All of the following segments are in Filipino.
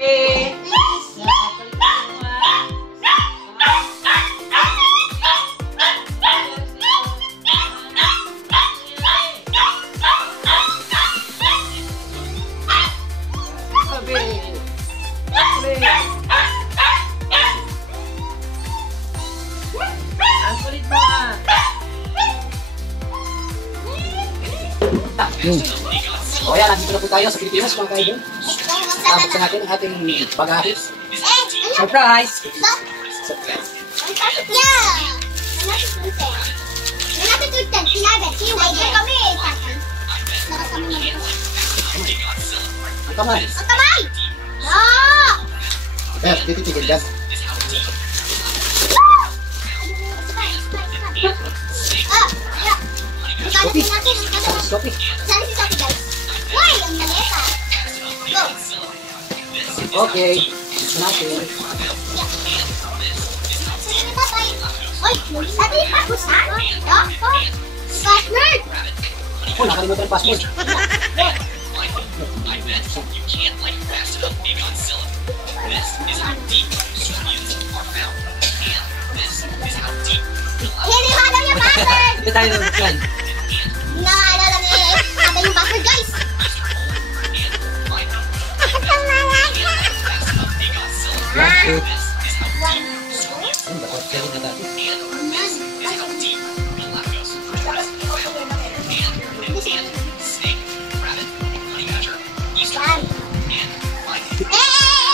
Eh. Ang kulit mo ah. O yan, nandito na po tayo sa Pilipinas mga kaidol. Tapos natin ang ating bagahe. Surprise! Ang kamay! Eh, dito tigil dyan. Sophie! Okay, natin. Oh, nakalimutan ang password. Ito tayo ng plan. Naalala niya yung password, guys.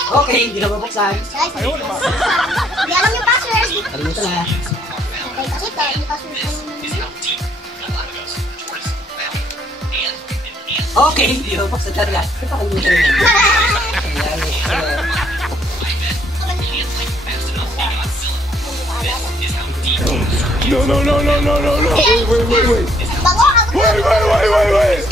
Okay, hindi na mabuksan. Hindi alam yung password. Kalimutan na. Okay, kasi ito, yung password. Okay, hindi na mabuksan talaga. Ito kalimutan na. No. Wait. Bango ako. Wait.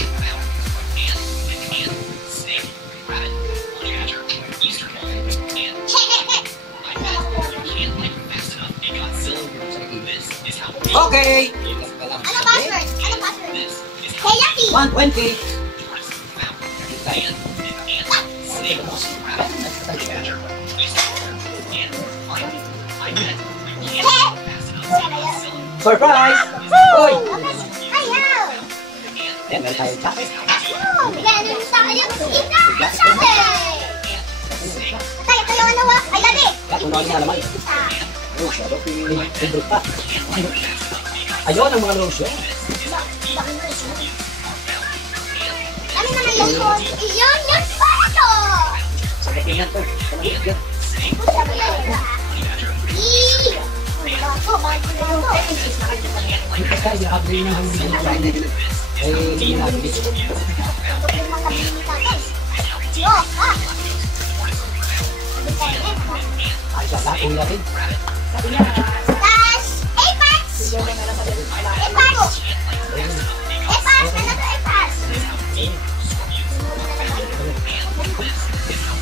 Okay! Ano password? Hey, Yaki! 120! Surprise! Uy! Ayaw! Ayan, meron tayong packet. Bigyan nyo sa akin yung ina! Sabi! Tayo ano wa? Ay, labi! Katunaw niya naman. Libre pa. Ayun ang mga lotion. Ano naman yung phone? Iyon yung photo! Sakit niya to. Sakit yan. Ito tayo, abri na ang hindi. Eh, hindi natin dito. Ay, sa laking natin. Dash! Apex! Apex! Apex! Ano to Apex?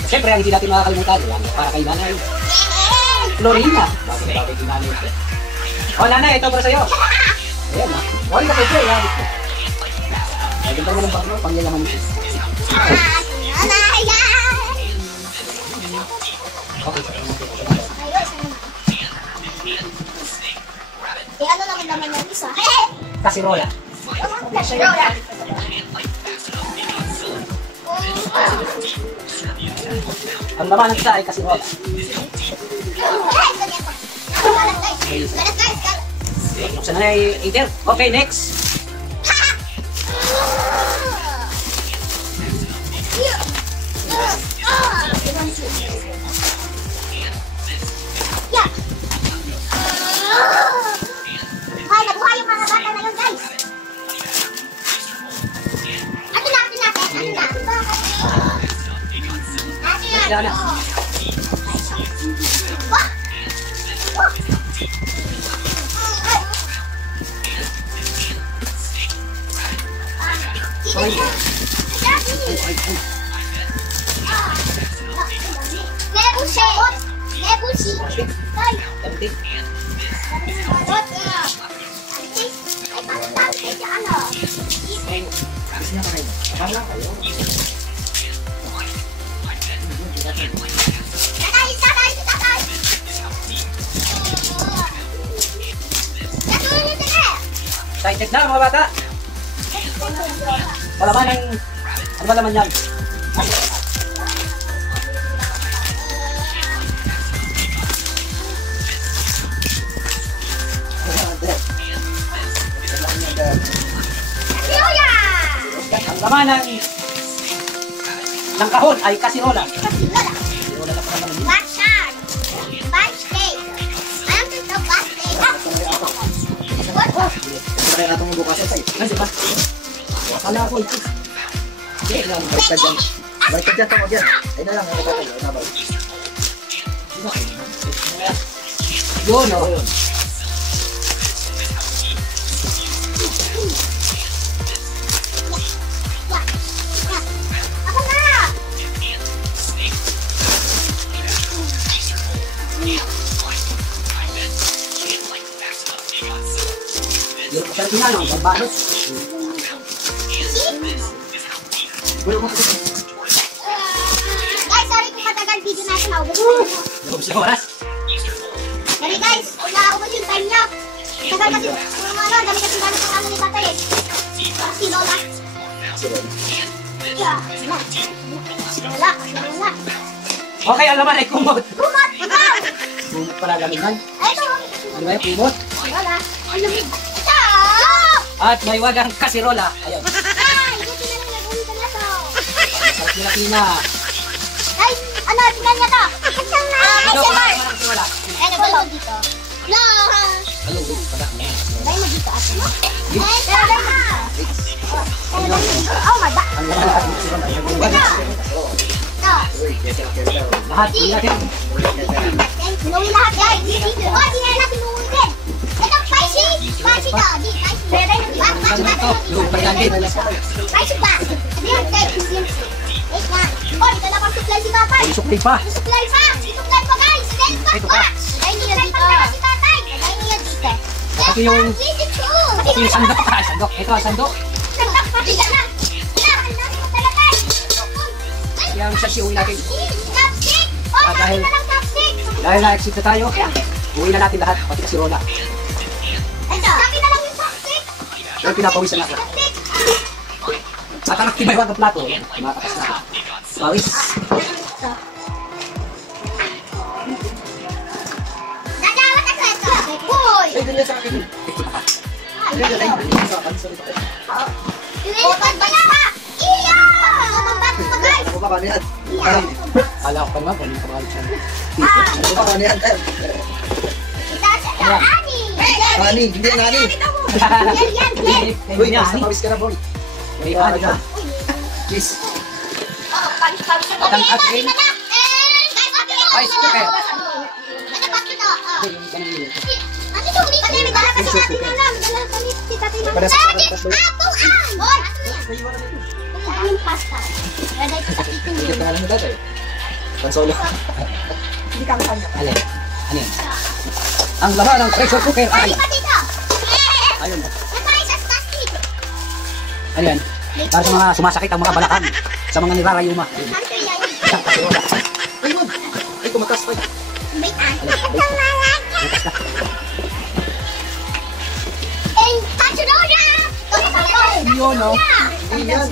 Siyempre, ang hindi natin makakalimutan. Para kay Nanay Florina. Bakit ginanay ito? O, Nanay, ito para sa'yo. Ayan na. Huwag ka pwede. Ay, ganda mo ng bagno. Pangyayaman mo. Okay. Eh, ano naman naman yung isa? Kasirola. Kasirola. Ang laman ng isa ay kasirola. Buksan na yung Aether. Okay, next. Ay, nabuhay yung mga bata na yun, guys. Atin na. Wala na. Tatay, tatay, tatay. Natulog na ka. Excited na mga bata. Palaman ng... Ano ba naman yan? Kuya! Ang laman ng kahon ay kasirola. Lola. Kasirola na pala naman yun. Backyard. Backyard. Alam ko ito, backyard. Ito kaya natong bukasan tayo. Kasi ba? Akala ko ito. Hindi lang. Baliktad dyan. Baliktad dyan tawag yan. Ay na lang. Ay na lang. Ay na lang. Yun o. Yun. Ako na! Yung kasalpina lang. Pagbalot. Guys, sorry kung matagal video natin. Naubos na yun. Yung sa oras. Sorry guys, kung naubos yung time nyo. Tagal kasi, dami kasi namin ang ano ni tatay eh. Si Lola. Yeah, Lola. Lola. Okay, ang laman ay kumot. Kumot! Ikaw! Kumot pala lamingan. Ito! Ano ba yung kumot? Lola. Ang lamig. Ito! At may wagang kasirola. Ayun. Ay! Buti na lang nag-uwi ka na to. Sarpina-pina. Guys, ano? Tingnan niya to. Ito na! Ito, walang kasirola. Ano ba ito dito? No! Ano, pala. Dahil mo dito ato mo. Pero dahil mo dito. Oh my God! Ang laman ng kasirola. Yung wagang Ito. lahat din natin. Pinuwi lahat guys. Oh, di na natin pinuwi din. Ito, spicy. Spicy to. Di, spicy. Pero dahil mo Ano ito? Yung pagkandit. spicy pa. Ayan, guys. Wait lang. Oh, ito na pang supply si tatay. May suklay pa. Supply pa. Supply pa guys. Supply pa. Ito pa. Lagay niya dito. Si tatay. Lagay niya dito. Ito yung... Ito Ito yung sandok. Ah, sandok. Ito ang sandok. Sandok pa. Ito na. Yung sa siuwi natin. Chopstick! Oh, Ah, dahil- dahil... na lang chopstick! Dahil na-exit na tayo, uwi na natin lahat. Pati kasirola. Ito! Dami na lang yung chopstick! Pero pinapawisan natin. Chopstick! At ang aktibay wag ang plato. Tumatakas na. Pawis. Dadawat ako ito! Boy! Ay, ganyan sa akin. Iwan ba na ka? Iya! Tumambat mo guys! Ano ba ba niyan? Kala ko pa naman kung ano pa siya. Ah! Ano ba ba niyan? Kita sa ani! Nani, hindi yan nani. Yan! Uy, nasa pawis ka na, boy. May ano ka? Kiss. Oh, pawis na Ang akin. Ay, sige. Ano pa ito? Ay, yung ganun yun. Ano ito? Kasi may dala kasi natin na lang. Dala kami si tatay na. Para sa- Apuan! Hoy! Ang pasta. Ready ko sa kitchen Hindi yun. ka lang dati. Pansolo. Hindi kami kanya. Alin? Ano yan? Ang laman ng pressure cooker ay... Ay, pa dito! Ayun na. Natay sa plastic! Ano yan? Para sa mga sumasakit ang mga balakan. Sa mga nirarayuma. Hunter yan. Isang kasirola. Ayun! Ay, kumakas pa. Wait, ito malaka! Eh, Pachurola! Yun, no? Ayan.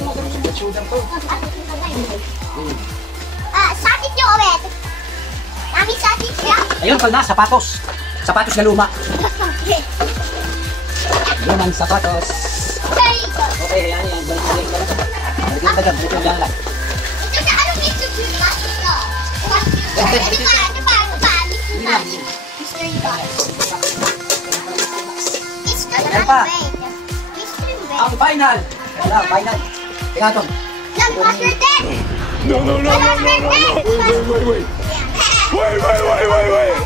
Sugar to. Satit nyo ulit. Nami satit siya. Ayun pala, sapatos. Sapatos na luma. Yun ang sapatos. Okay, ayan yan. Balik ka lang. Balik ka lang. Balik ka lang. Ito sa anong YouTube yun? Ito. Ano pa? Mystery box. Ayan pa. Ang final. Wala, final. Tingnan ito. Lang, password din! No, no, no, no, no, no, no. Wait. Wait.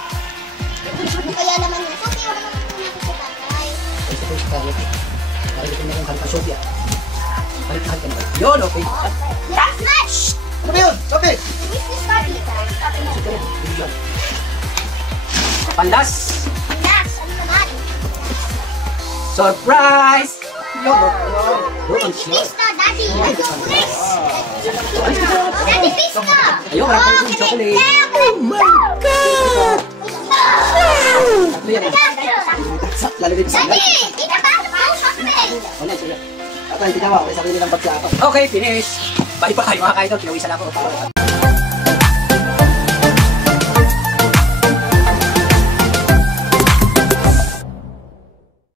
Ano kaya naman yun? Kasi wala naman po natin sa tatay. Balik ka na yung kanta Sophia. Balik ka na. Yun, okay. Last match! Ano ba yun? Sophie! Miss this party. Pandas! Last, ano naman? Surprise! Yun, yun. Yun ang siya. Miss na Daddy, chocolate. Daddy, please ka. Ayun, marami tayong chocolate. Oh my God! Tatlo yan. Lalo din sa Daddy, kita ba? Chocolate. Wala, sige. Ako, hindi daw ako. Sarili lang pagsiya ako. Okay, finish. Bye-bye mga kaidol. Pinawisan ako.